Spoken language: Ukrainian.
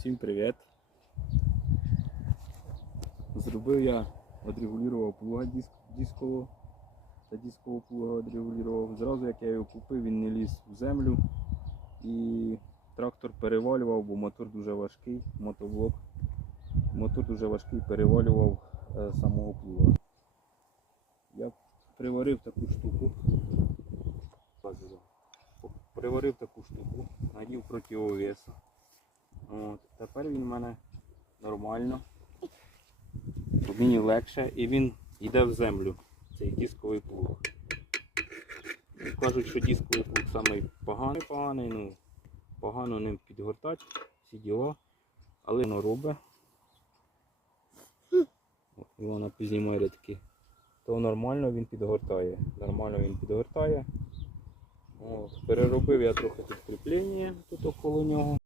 Всім привіт. Зробив я, відрегулював плуга диск, дискового. Та дискового плуга відрегулював. Зразу як я його купив, він не ліз в землю. І трактор перевалював, бо мотор дуже важкий, мотоблок. Мотор дуже важкий, перевалював е, самого плуга. Я приварив таку штуку. Приварив таку штуку, надів противовеса. От. Тепер він в мене нормально. Мені легше і він йде в землю. Цей дисковий плуг. Кажуть, що дисковий плуг самий поганий, поганий, ну, погано ним підгортати, всі діла, але воно робить. От, Івана познімає рядки. То нормально він підгортає. Нормально він підгортає. От. Переробив я трохи тут кріплення тут около нього.